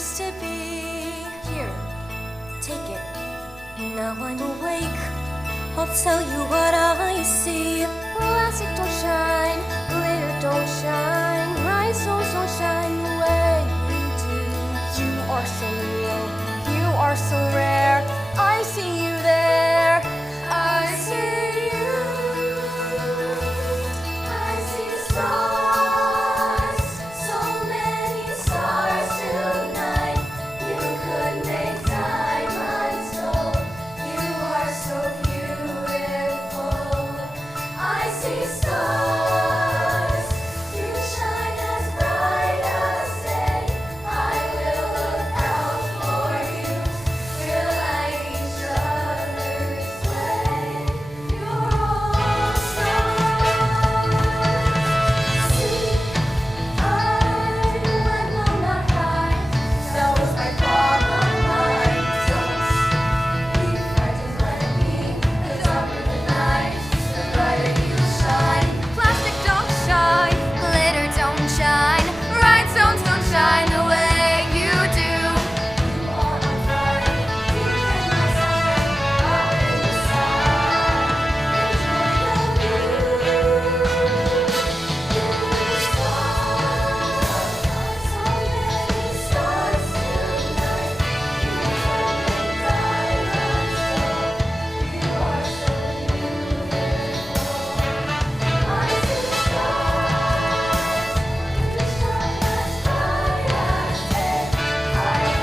used to be. Here, take it. Now I'm awake. I'll tell you what I see. Plastic don't shine, glitter don't shine. My soul don't shine the way you do. You are so real, you are so rare. I see you there. I see you. I see stars, so many stars tonight. You could make diamonds gold. You are so beautiful. I see stars, you shine as bright as day. I will look out for you. We'll light each other's way. You're all stars. See, I will not hide. That was my problem. Don't be frightened, let me. The darker the night, the brighter you shine. Plastic don't shine, glitter don't shine. Rhinestones don't shine the way you do. You are on fire, deep in my side, up in the sky. Enjoy the view. So many stars tonight. You could make diamonds gold. You are so beautiful. I see stars, you shine as bright as day. I will look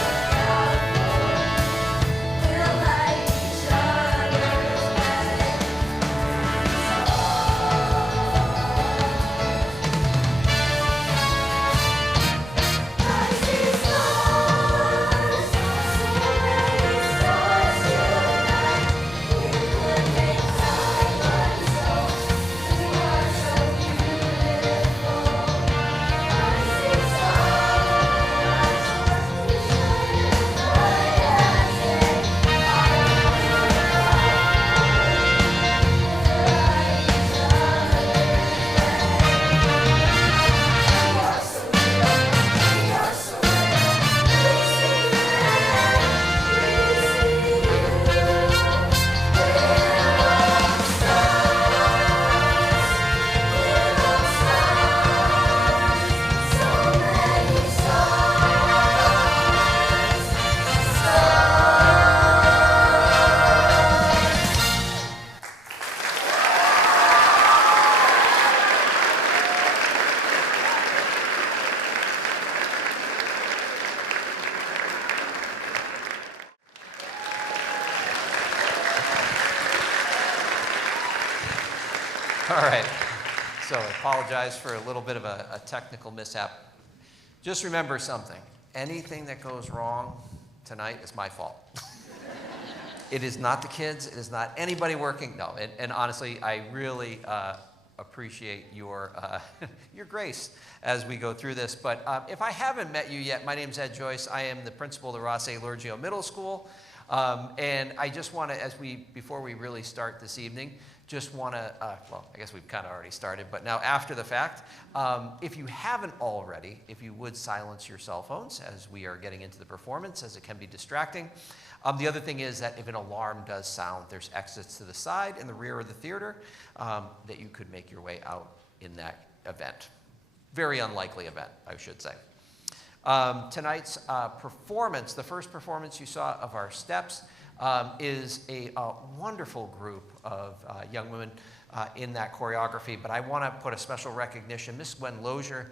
out for you. We'll light each other's way. I see stars, so many stars tonight. You could make diamonds gold. You are so beautiful. I see stars, you shine as bright as day. I will look out for you. We'll light each other's way. We are so real, we are so rare. We see you. We're all stars. We're all stars. So many stars. All right, so I apologize for a little bit of a technical mishap. Just remember something, anything that goes wrong tonight is my fault. It is not the kids, it is not anybody working, no, and honestly, I really appreciate your grace as we go through this, but if I haven't met you yet, my name's Ed Joyce, I am the principal of the Lurgio Middle School, and I just want to, before we really start this evening, just want to, well, I guess we've kind of already started, but now after the fact, if you haven't already, if you would silence your cell phones as we are getting into the performance, as it can be distracting. The other thing is that if an alarm does sound, there's exits to the side in the rear of the theater that you could make your way out in that event. Very unlikely event, I should say. Tonight's performance, the first performance you saw of our steps, is a wonderful group of young women in that choreography, but I want to put a special recognition. Miss Gwen Lozier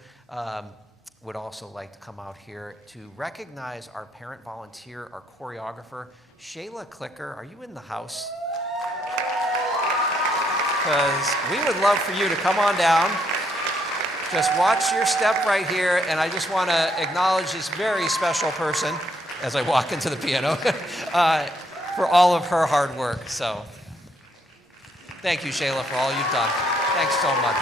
would also like to come out here to recognize our parent volunteer, our choreographer, Shayla Clicker. Are you in the house? Because we would love for you to come on down. Just watch your step right here, and I just want to acknowledge this very special person as I walk into the piano for all of her hard work. So thank you, Shayla, for all you've done. Thanks so much.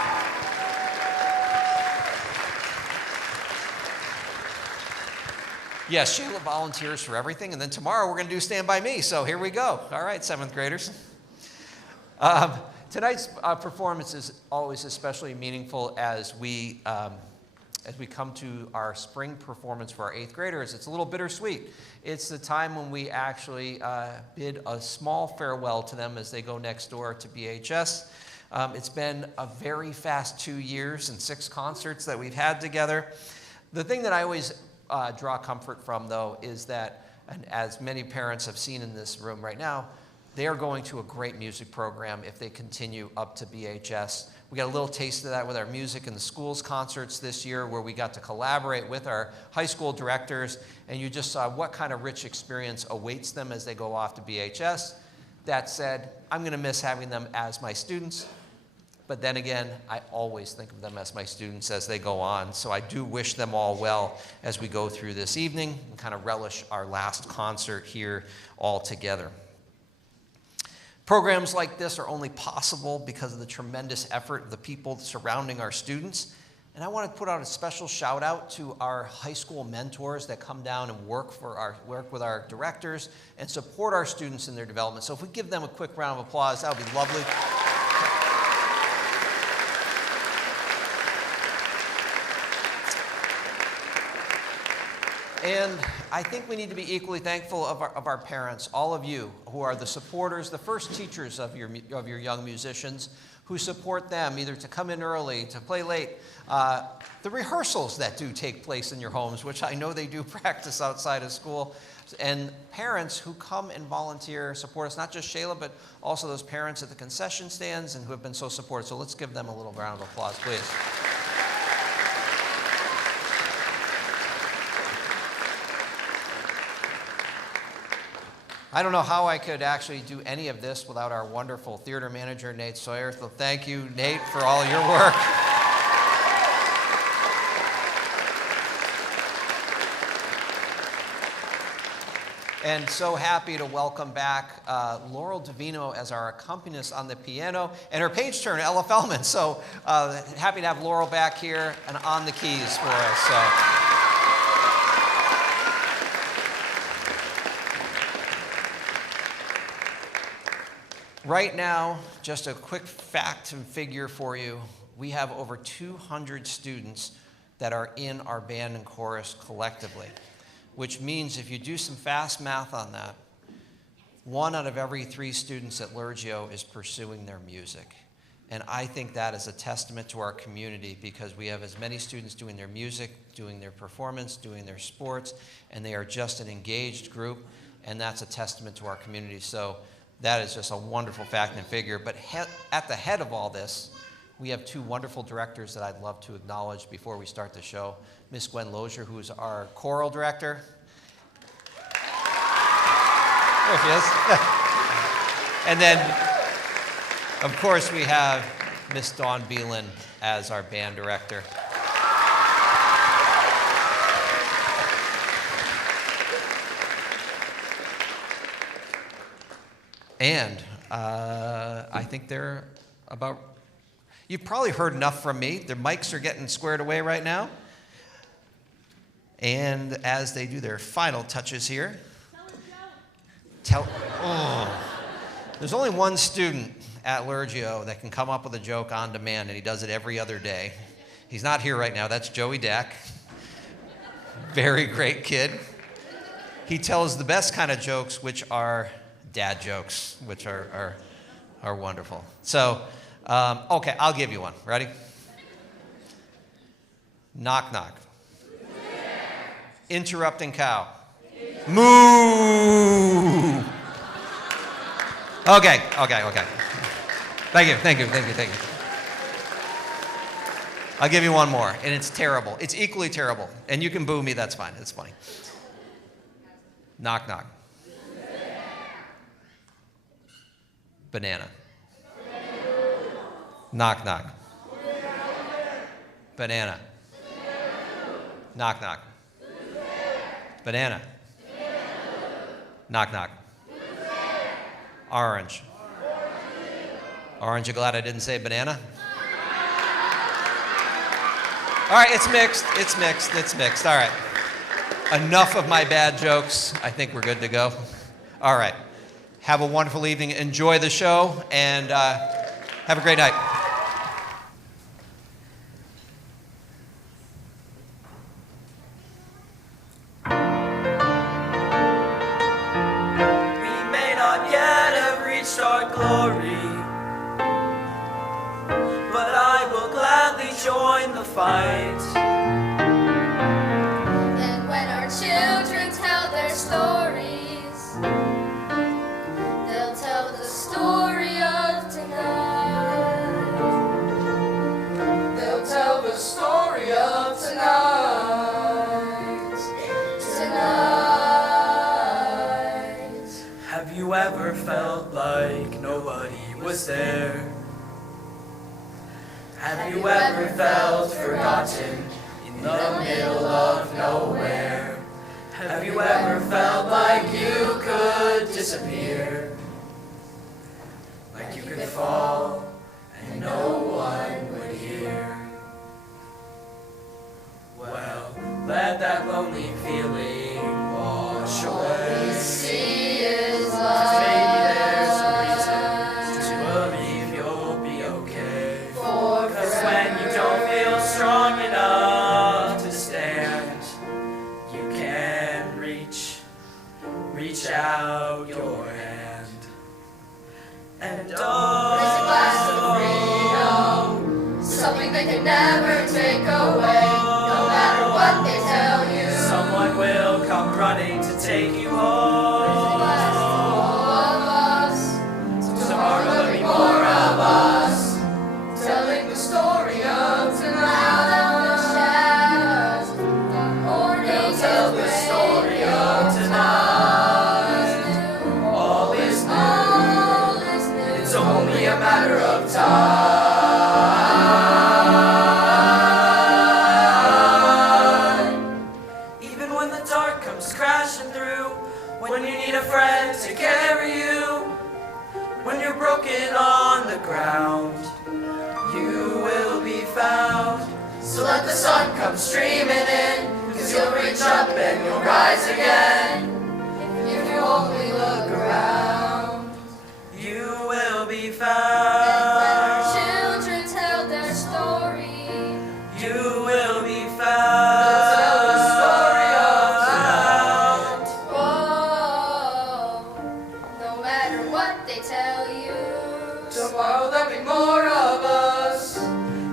Yes, Shayla volunteers for everything, and then tomorrow we're going to do Stand By Me, so here we go. All right, 7th graders. Tonight's performance is always especially meaningful as we as we come to our spring performance for our 8th graders, it's a little bittersweet. It's the time when we actually bid a small farewell to them as they go next door to BHS. It's been a very fast 2 years and 6 concerts that we've had together. The thing that I always draw comfort from, though, is that, and as many parents have seen in this room right now, they are going to a great music program if they continue up to BHS. We got a little taste of that with our Music in the Schools concerts this year, where we got to collaborate with our high school directors, and you just saw what kind of rich experience awaits them as they go off to BHS. That said, I'm going to miss having them as my students, but then again, I always think of them as my students as they go on, so I do wish them all well as we go through this evening and kind of relish our last concert here all together. Programs like this are only possible because of the tremendous effort of the people surrounding our students. And I want to put out a special shout out to our high school mentors that come down and work with our directors and support our students in their development. So if we give them a quick round of applause, that would be lovely. And I think we need to be equally thankful of our parents, all of you who are the supporters, the first teachers of your young musicians, who support them either to come in early, to play late, the rehearsals that do take place in your homes, which I know they do practice outside of school, and parents who come and volunteer, support us, not just Shayla, but also those parents at the concession stands and who have been so supportive. So let's give them a little round of applause, please. I don't know how I could actually do any of this without our wonderful theater manager, Nate Sawyer. So thank you, Nate, for all your work. And so happy to welcome back Laurel Davino as our accompanist on the piano, and her page turner, Ella Fellman. So happy to have Laurel back here and on the keys for us. So. Right now, just a quick fact and figure for you, we have over 200 students that are in our band and chorus collectively, which means if you do some fast math on that, 1 out of every 3 students at Lurgio is pursuing their music. And I think that is a testament to our community because we have as many students doing their music, doing their performance, doing their sports, and they are just an engaged group, and that's a testament to our community. So that is just a wonderful fact and figure. But at the head of all this, we have 2 wonderful directors that I'd love to acknowledge before we start the show. Miss Gwen Lozier, who's our choral director. There she is. And then, of course, we have Miss Dawn Beelan as our band director. And I think they're about, you've probably heard enough from me. Their mics are getting squared away right now. And as they do their final touches here, there's only one student at Lurgio that can come up with a joke on demand, and he does it every other day. He's not here right now. That's Joey Dack. Very great kid. He tells the best kind of jokes, which are dad jokes, which are wonderful. So, okay, I'll give you one. Ready? Knock, knock. Interrupting cow. Moo! Okay. Thank you. I'll give you one more, and it's terrible. It's equally terrible. And you can boo me, that's fine. It's funny. Knock, knock. Banana. Knock, knock. Banana. Knock, knock. Banana. Knock, knock. Orange. Orange, you glad I didn't say banana? All right, it's mixed. All right. Enough of my bad jokes. I think we're good to go. All right. Have a wonderful evening. Enjoy the show, and have a great night. reached our glory. But I will gladly join the fight. And when our children tell their stories, they'll tell the story of tonight. They'll tell the story of tonight. Tonight. Have you ever felt like nobody was there? Have you ever felt forgotten in the middle of nowhere? Have you ever felt like you could disappear? Like you could fall and no one would hear? Well, let that lonely feeling wash away. See is Maybe there's a reason to believe you'll be okay. Cause when you don't feel strong enough to stand, you can reach out your hand. And Raise a glass of freedom, something they can never take away. No matter what they tell you, someone will come running to take you raise a home. glass to all of us. Tomorrow there'll be more of us, telling the story of tonight. Out of the shadows, the morning they'll tell the story of tonight. All is new. All is new. It's only a matter of time. Even when the dark comes crashing through, when you need a friend to carry you, when you're broken on the ground, you will be found. So let the sun come streaming in, 'cause you'll reach up and you'll rise again. If you only look around. You will be And when our found. children tell their story, You will be they'll found. tell the story of tonight. Whoa, no matter what they tell you, tomorrow there'll be more of us.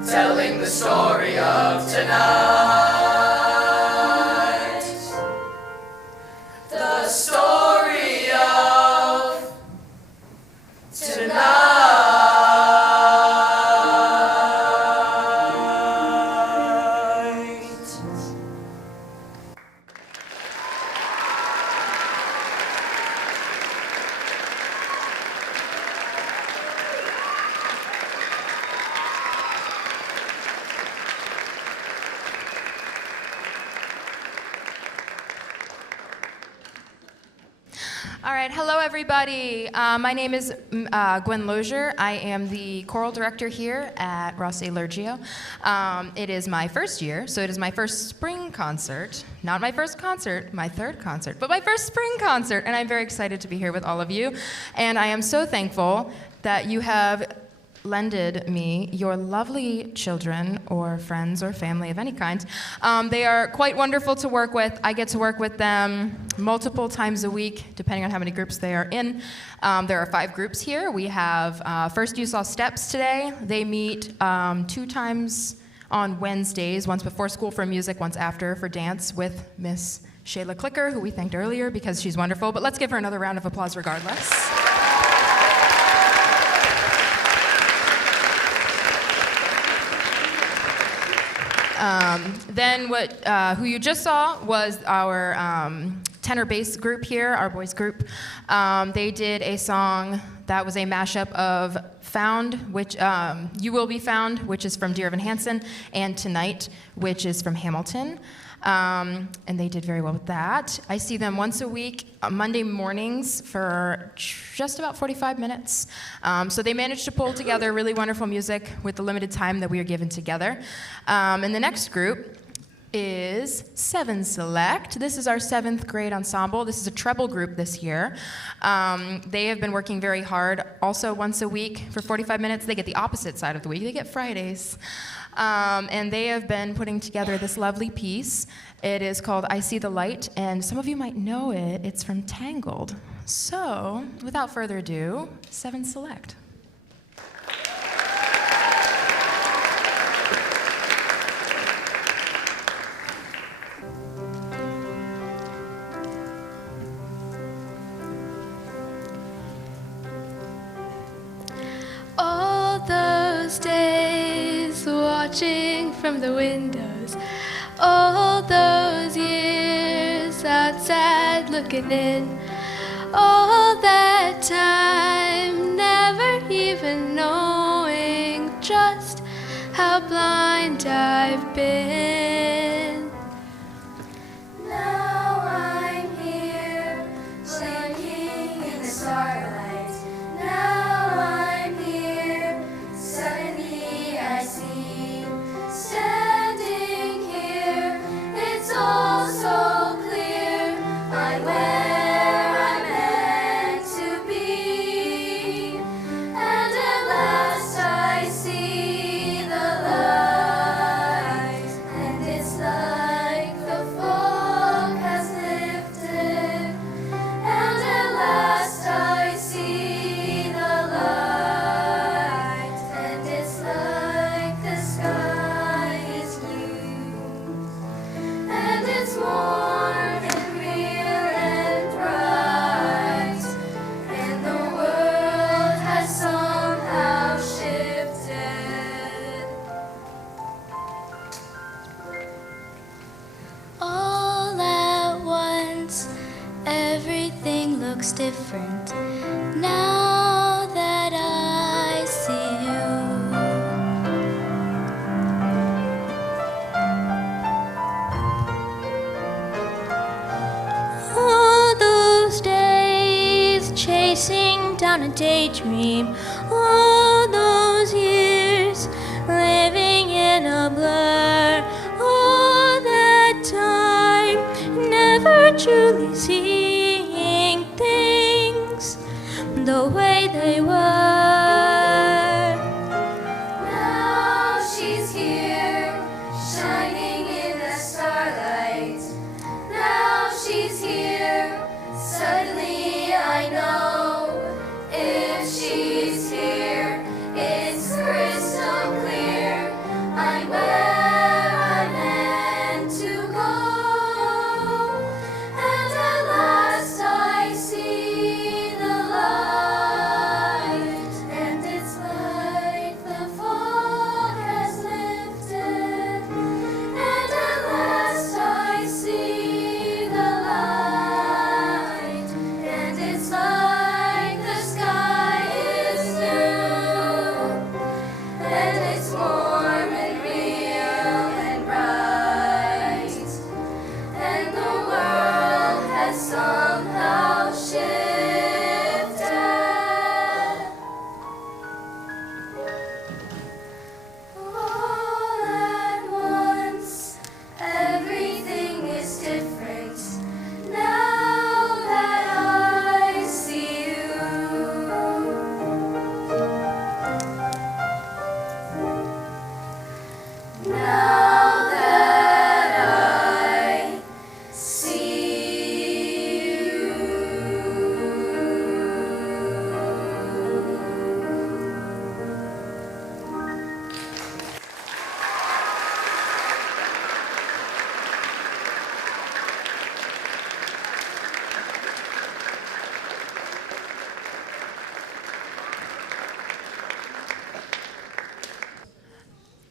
Telling the story of tonight. The story of tonight. All right, hello everybody. My name is Gwen Lurgio. I am the choral director here at Lurgio. It is my first year, so it is my first spring concert. Not my first concert, my third concert, but my first spring concert, and I'm very excited to be here with all of you. And I am so thankful that you have lended me your lovely children or friends or family of any kind. They are quite wonderful to work with. I get to work with them multiple times a week, depending on how many groups they are in. There are 5 groups here. We have First You Saw Steps today. They meet 2 times on Wednesdays, once before school for music, once after for dance with Miss Shayla Clicker, who we thanked earlier because she's wonderful. But let's give her another round of applause regardless. Then who you just saw was our tenor bass group here, our boys group. They did a song that was a mashup of Found, which You Will Be Found, which is from Dear Evan Hansen, and Tonight, which is from Hamilton. And they did very well with that. I see them once a week, Monday mornings for just about 45 minutes. So they managed to pull together really wonderful music with the limited time that we are given together. And the next group is 7 Select. This is our 7th grade ensemble. This is a treble group this year. They have been working very hard, also once a week for 45 minutes. They get the opposite side of the week. They get Fridays. And they have been putting together this lovely piece. It is called I See the Light, and some of you might know it. It's from Tangled. So, without further ado, 7 Select. All those days watching from the windows, all those years outside looking in, all that time never even knowing just how blind I've been. Now I'm here, blinking in the starlight. Now I'm here, suddenly I see. Standing here, it's all so clear. I'm where I'm meant to be. And at last I see the light. And it's like the fog has lifted. And at last I see the light. And it's like the sky is new. And it's warm and real and bright. And the world has somehow shifted. All at once, everything looks different now that I see you. All those days chasing down a daydream, all those years living in a blur, all that time never truly seeing things the way they were. Now she's here, shining in the starlight. Now she's here, suddenly I know. If she's here, it's crystal clear. I'm where I'm meant to go. And at last I see the light. And it's like the fog has lifted. And at last I see the light. And it's like the sky is new. And it's warm and real and bright. And the world has somehow shifted. All at once, everything is different now that I see you. Now that I see you.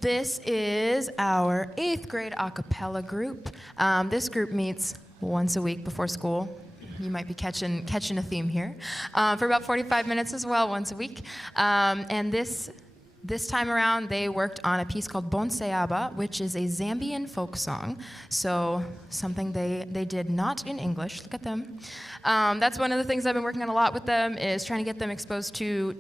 This is our 8th grade a cappella group. This group meets once a week before school. You might be catching a theme here. For about 45 minutes as well, once a week. And this time around, they worked on a piece called Bon Seaba, which is a Zambian folk song. So something they did not in English. Look at them. That's one of the things I've been working on a lot with them, is trying to get them exposed to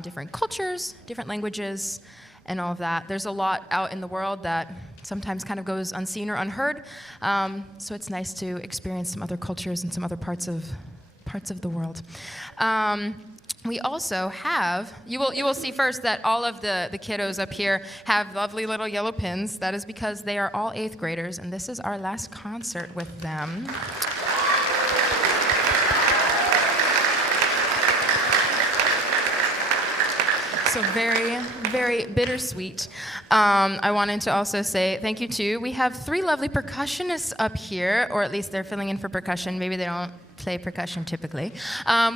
different cultures, different languages, and all of that. There's a lot out in the world that sometimes kind of goes unseen or unheard. So it's nice to experience some other cultures and some other parts of the world. we also have, you will see first that all of the kiddos up here have lovely little yellow pins. That is because they are all 8th graders, and this is our last concert with them. So very, very bittersweet. I wanted to also say thank you to, we have 3 lovely percussionists up here, or at least they're filling in for percussion. Maybe they don't play percussion typically.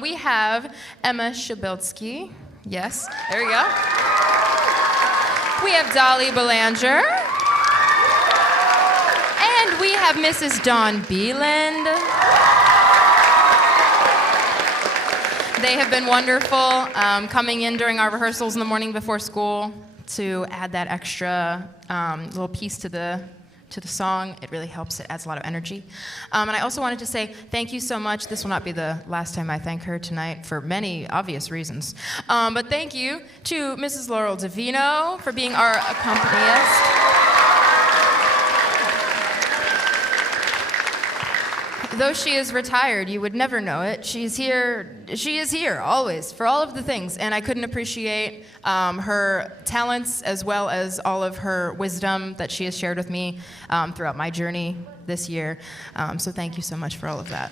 We have Emma Shabilsky. Yes, there we go. We have Dolly Belanger. And we have Mrs. Dawn Beeland. They have been wonderful coming in during our rehearsals in the morning before school to add that extra little piece to the song. It really helps. It adds a lot of energy. And I also wanted to say thank you so much. This will not be the last time I thank her tonight for many obvious reasons. But thank you to Mrs. Laurel Davino for being our accompanist. Though she is retired, you would never know it. She is here always for all of the things, and I couldn't appreciate her talents as well as all of her wisdom that she has shared with me throughout my journey this year. So thank you so much for all of that.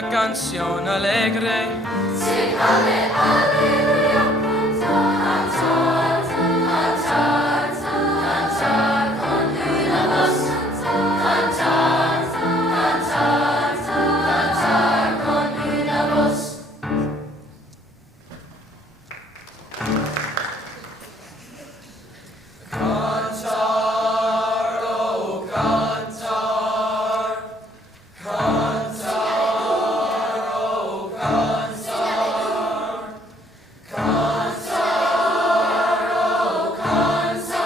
una canción alegre. Sing alle, alleluia, cantar, cantar, cantar con una voz. Cantar, cantar, cantar con una voz. Cantar, oh cantar, cantar, oh cantar, cantar, oh cantar,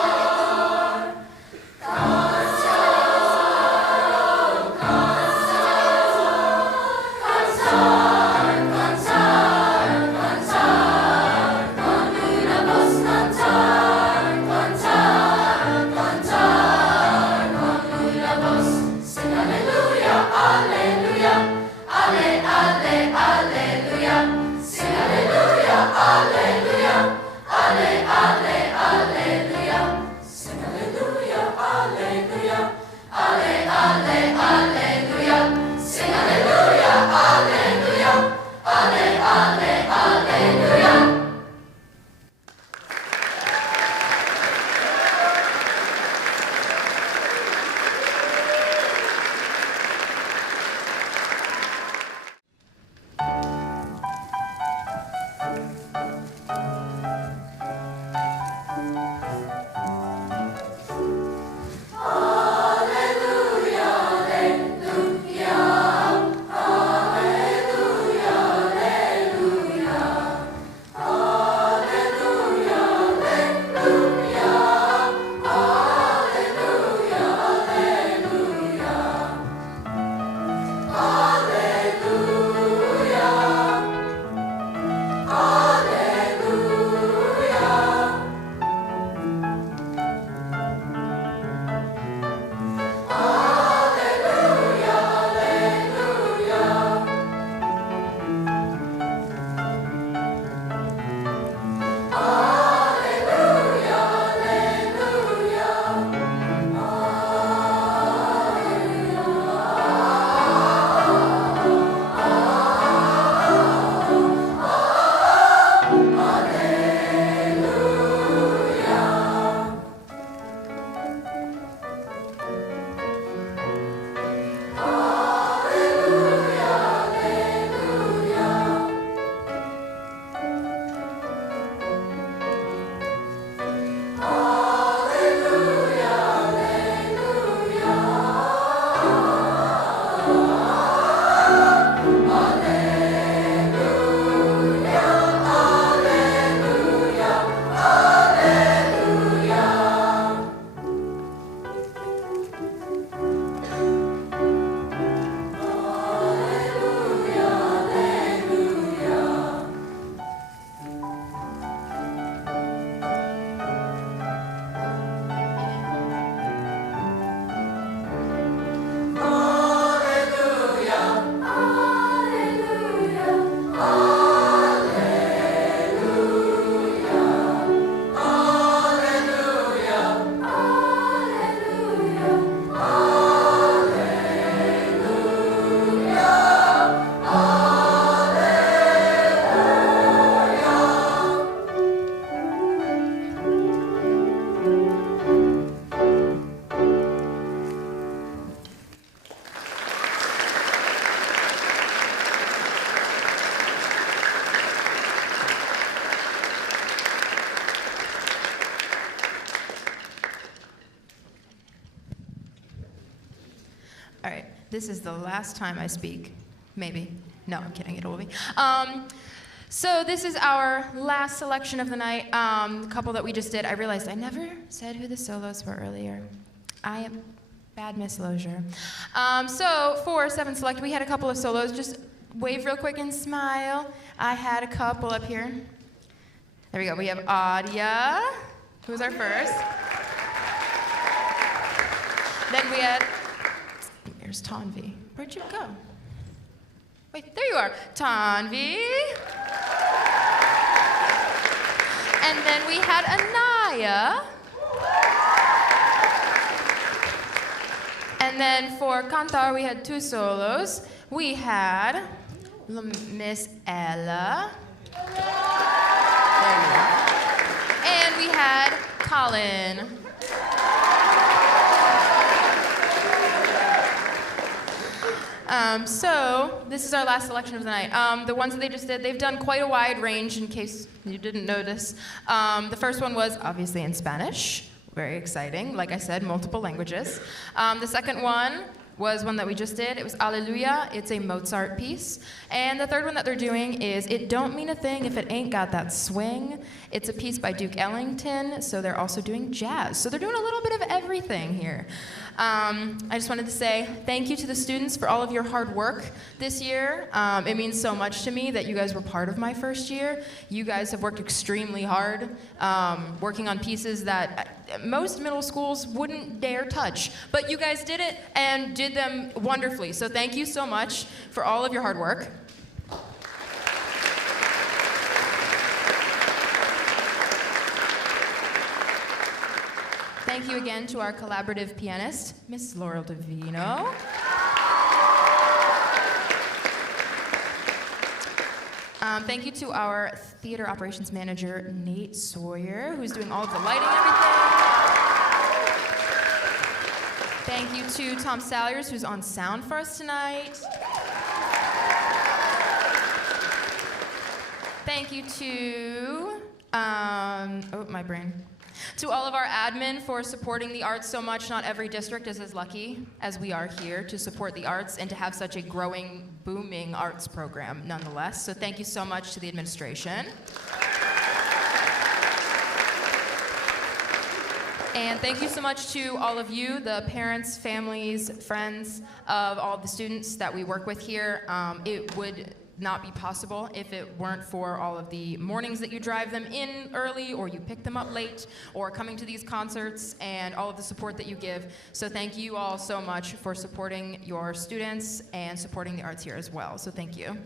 All right, this is the last time I speak. Maybe. No, I'm kidding, it will be. So this is our last selection of the night. The couple that we just did, I realized I never said who the solos were earlier. I am bad Miss Lurgio. So for 7 Select, we had a couple of solos. Just wave real quick and smile. I had a couple up here. There we go. We have Adia, who was our first. Then we had, here's Tanvi. Where'd you go? Wait, there you are. Tanvi. And then we had Anaya. And then for Kantar, we had 2 solos. We had Miss Ella. There you go. And we had Colin. So this is our last selection of the night. The ones that they just did, they've done quite a wide range in case you didn't notice. The first one was obviously in Spanish, very exciting. Like I said, multiple languages. The second one was one that we just did. It was Alleluia. It's a Mozart piece. And the third one that they're doing is It Don't Mean a Thing If It Ain't Got That Swing. It's a piece by Duke Ellington, so they're also doing jazz. So they're doing a little bit of everything here. I just wanted to say thank you to the students for all of your hard work this year. It means so much to me that you guys were part of my first year. You guys have worked extremely hard, working on pieces that most middle schools wouldn't dare touch. But you guys did it and did them wonderfully. So thank you so much for all of your hard work. Thank you again to our collaborative pianist, Miss Laurel Davino. Thank you to our theater operations manager, Nate Sawyer, who's doing all of the lighting and everything. Thank you to Tom Salyers, who's on sound for us tonight. Thank you to, my brain. To all of our admin for supporting the arts so much. Not every district is as lucky as we are here to support the arts and to have such a growing, booming arts program nonetheless. So thank you so much to the administration. And thank you so much to all of you, the parents, families, friends of all the students that we work with here. It would not be possible if it weren't for all of the mornings that you drive them in early or you pick them up late or coming to these concerts and all of the support that you give. So thank you all so much for supporting your students and supporting the arts here as well. So thank you.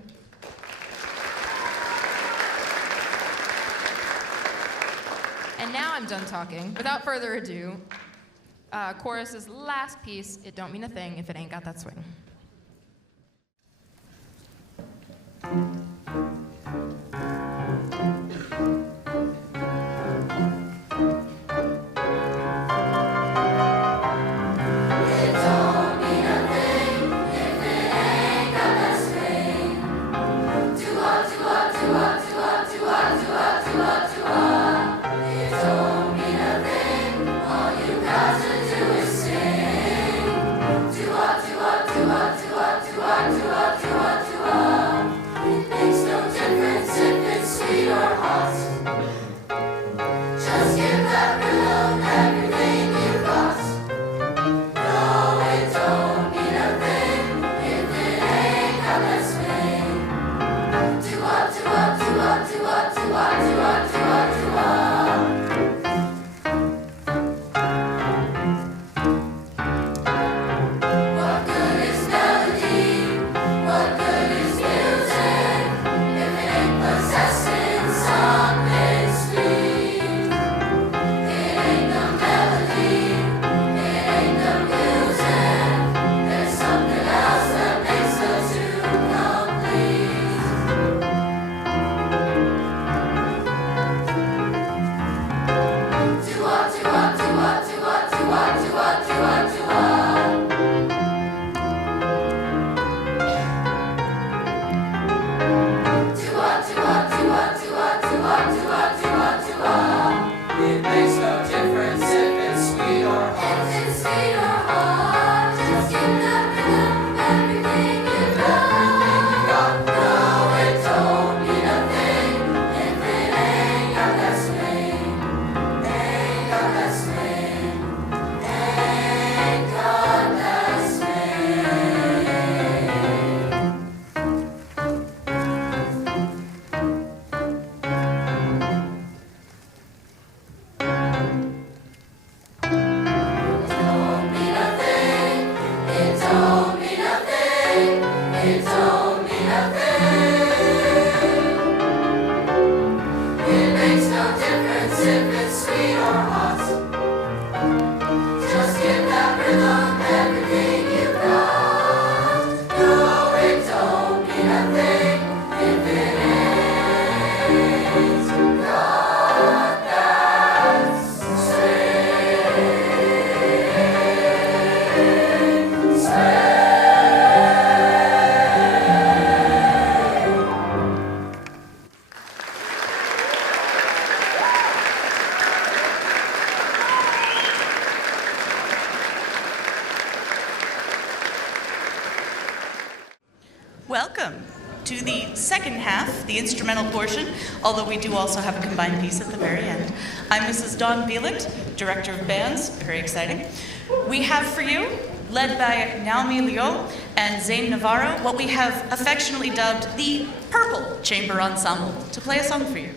And now I'm done talking. Without further ado, chorus's last piece, It Don't Mean a Thing If It Ain't Got That Swing. Do what, to the second half, the instrumental portion, although we do also have a combined piece at the very end. I'm Mrs. Dawn Bieligt, Director of Bands, very exciting. We have for you, led by Naomi Leo and Zane Navarro, what we have affectionately dubbed the Purple Chamber Ensemble, to play a song for you.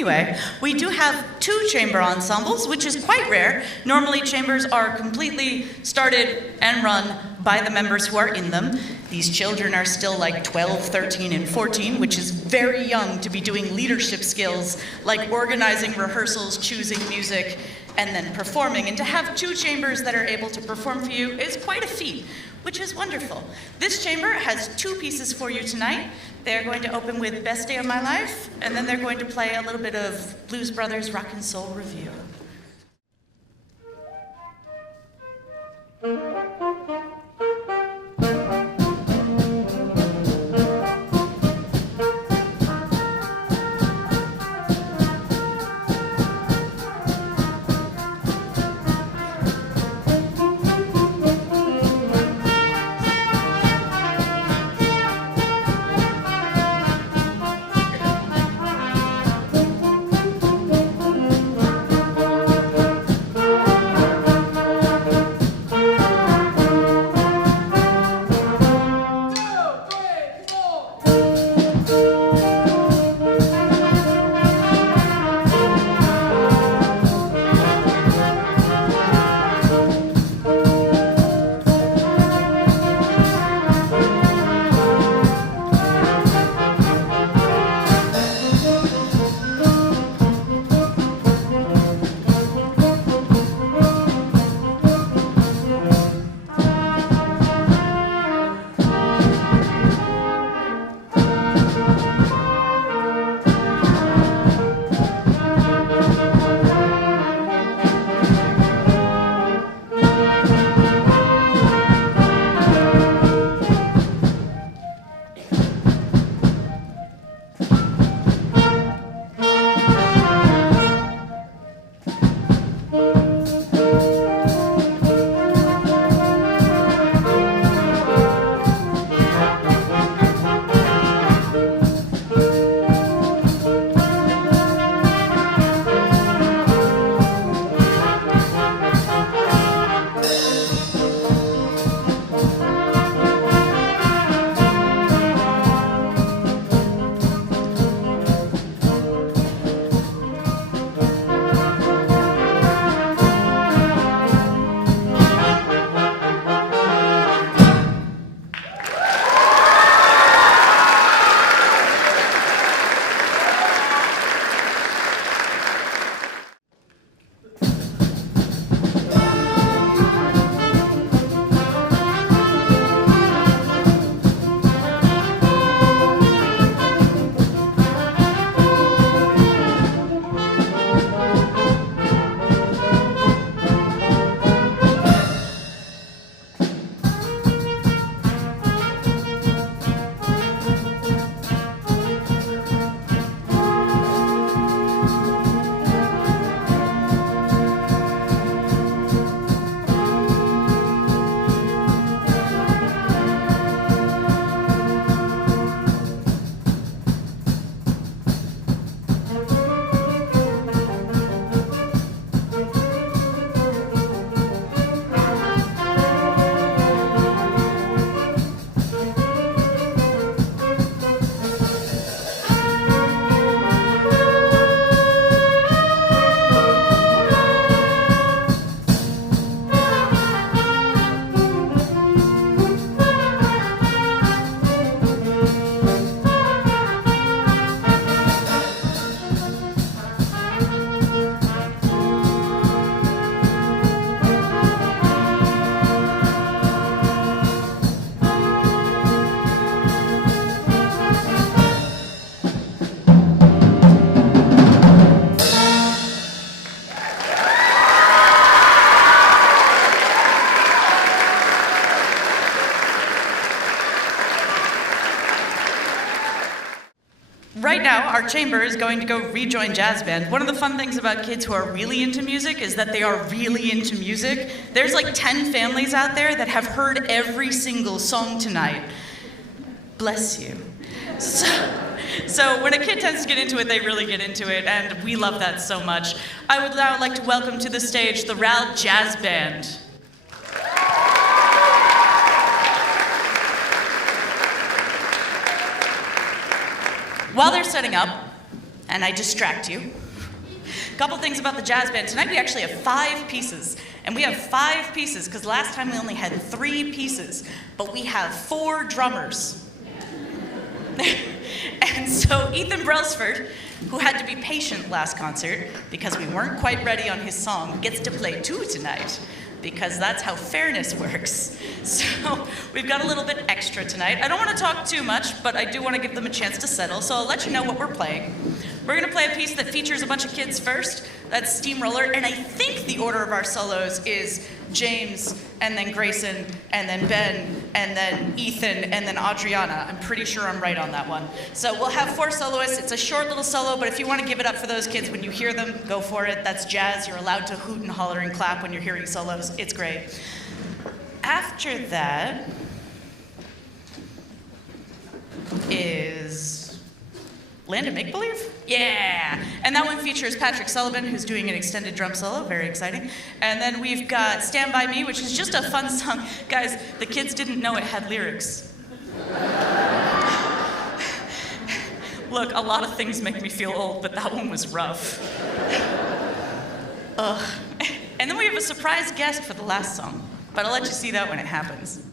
Anyway, we do have two chamber ensembles, which is quite rare. Normally, chambers are completely started and run by the members who are in them. These children are still like 12, 13, and 14, which is very young to be doing leadership skills like organizing rehearsals, choosing music, and then performing. And to have two chambers that are able to perform for you is quite a feat, which is wonderful. This chamber has two pieces for you tonight. They're going to open with Best Day of My Life, and then they're going to play a little bit of Blues Brothers Rock and Soul Review. our chamber is going to go rejoin jazz band. One of the fun things about kids who are really into music is that they are really into music. There's like 10 families out there that have heard every single song tonight. Bless you. So when a kid tends to get into it, they really get into it, and we love that so much. I would now like to welcome to the stage the RAL Jazz Band. While they're setting up, and I distract you, a couple things about the jazz band. Tonight we actually have 5 pieces, and we have 5 pieces because last time we only had 3 pieces, but we have 4 drummers. And so Ethan Brailsford, who had to be patient last concert because we weren't quite ready on his song, gets to play 2 tonight because that's how fairness works. So we've got a little bit extra tonight. I don't want to talk too much, but I do want to give them a chance to settle, so I'll let you know what we're playing. We're going to play a piece that features a bunch of kids first. That's Steamroller, and I think the order of our solos is James, and then Grayson, and then Ben, and then Ethan, and then Adriana. I'm pretty sure I'm right on that one. So we'll have 4 soloists. It's a short little solo, but if you want to give it up for those kids when you hear them, go for it. That's jazz. You're allowed to hoot and holler and clap when you're hearing solos. It's great. After that is Land of Make Believe? Yeah! And that one features Patrick Sullivan, who's doing an extended drum solo, very exciting. And then we've got Stand By Me, which is just a fun song. Guys, the kids didn't know it had lyrics. Look, a lot of things make me feel old, but that one was rough. Ugh. And then we have a surprise guest for the last song, but I'll let you see that when it happens.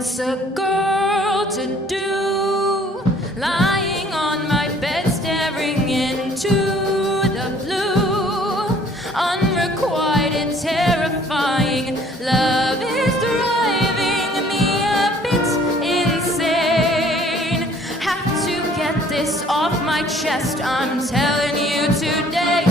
what's a girl to do? Lying on my bed, staring into the blue. Unrequited, terrifying. Love is driving me a bit insane. Have to get this off my chest. I'm telling you today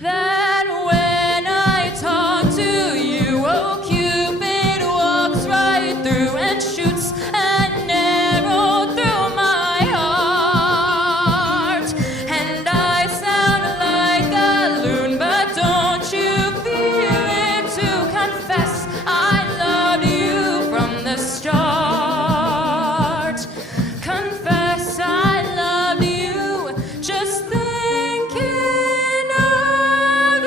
that when I talk to you, oh Cupid walks right through and shoots an arrow through my heart. And I sound like a loon, but don't you feel it to confess I loved you from the start. Confess I loved you, just thinking of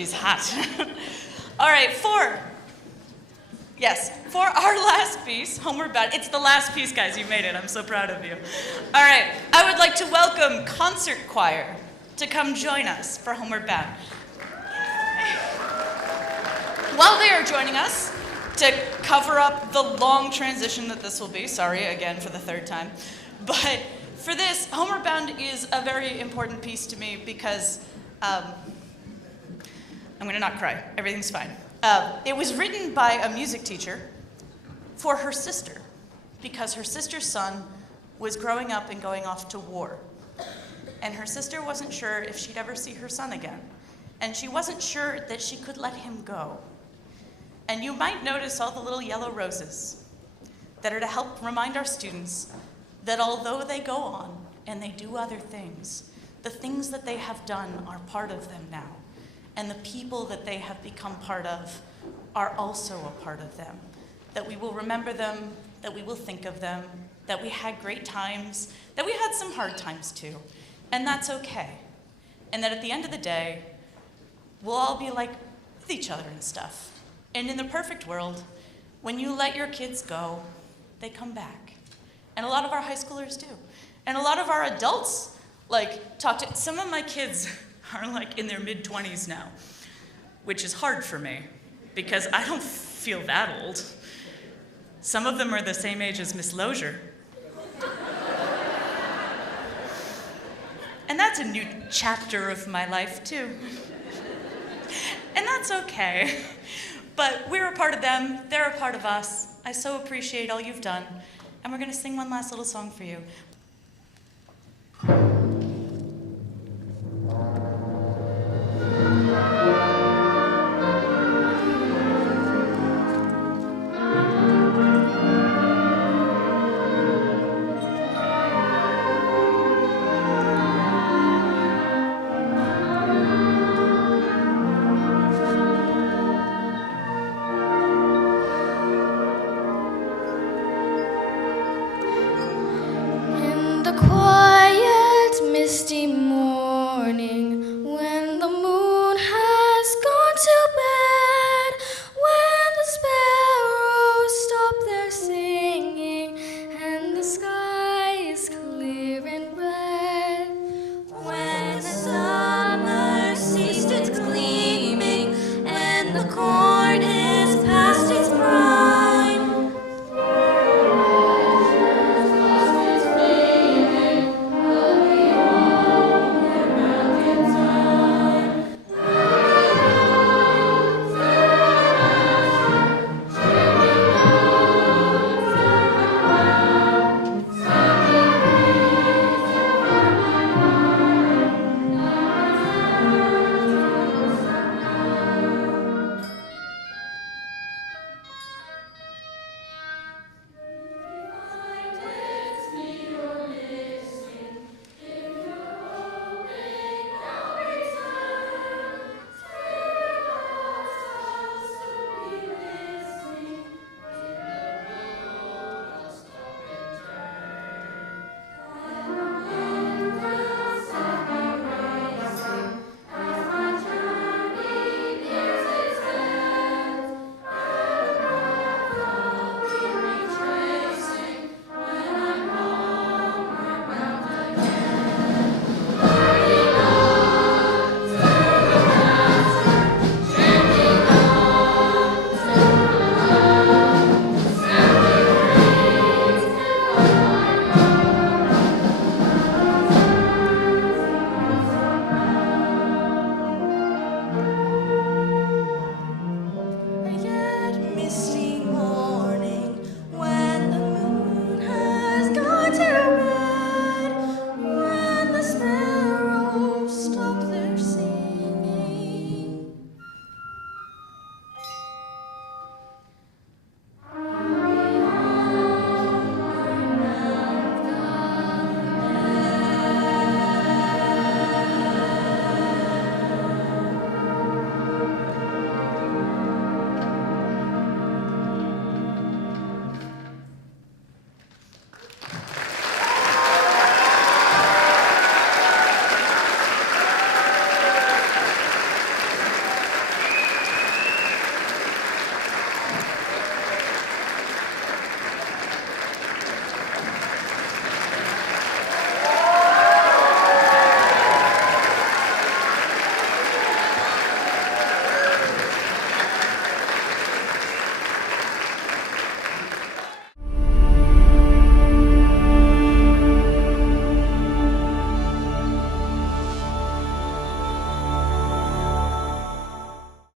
She's hot. All right, for our last piece, Homeward Bound. It's the last piece, guys. You made it. I'm so proud of you. All right, I would like to welcome Concert Choir to come join us for Homeward Bound. While they are joining us, to cover up the long transition that this will be, sorry again for the third time, but for this, Homeward Bound is a very important piece to me because, I'm gonna not cry, everything's fine. It was written by a music teacher for her sister, because her sister's son was growing up and going off to war. And her sister wasn't sure if she'd ever see her son again. And she wasn't sure that she could let him go. And you might notice all the little yellow roses that are to help remind our students that although they go on and they do other things, the things that they have done are part of them now. And the people that they have become part of are also a part of them. That we will remember them, that we will think of them, that we had great times, that we had some hard times too. And that's okay. And that at the end of the day, we'll all be like with each other and stuff. And in the perfect world, when you let your kids go, they come back. And a lot of our high schoolers do. And a lot of our adults, some of my kids are in their mid-20s now, which is hard for me because I don't feel that old. Some of them are the same age as Miss Lurgio. And that's a new chapter of my life too. And that's okay. But we're a part of them, they're a part of us. I so appreciate all you've done. And we're gonna sing one last little song for you. In the quiet, misty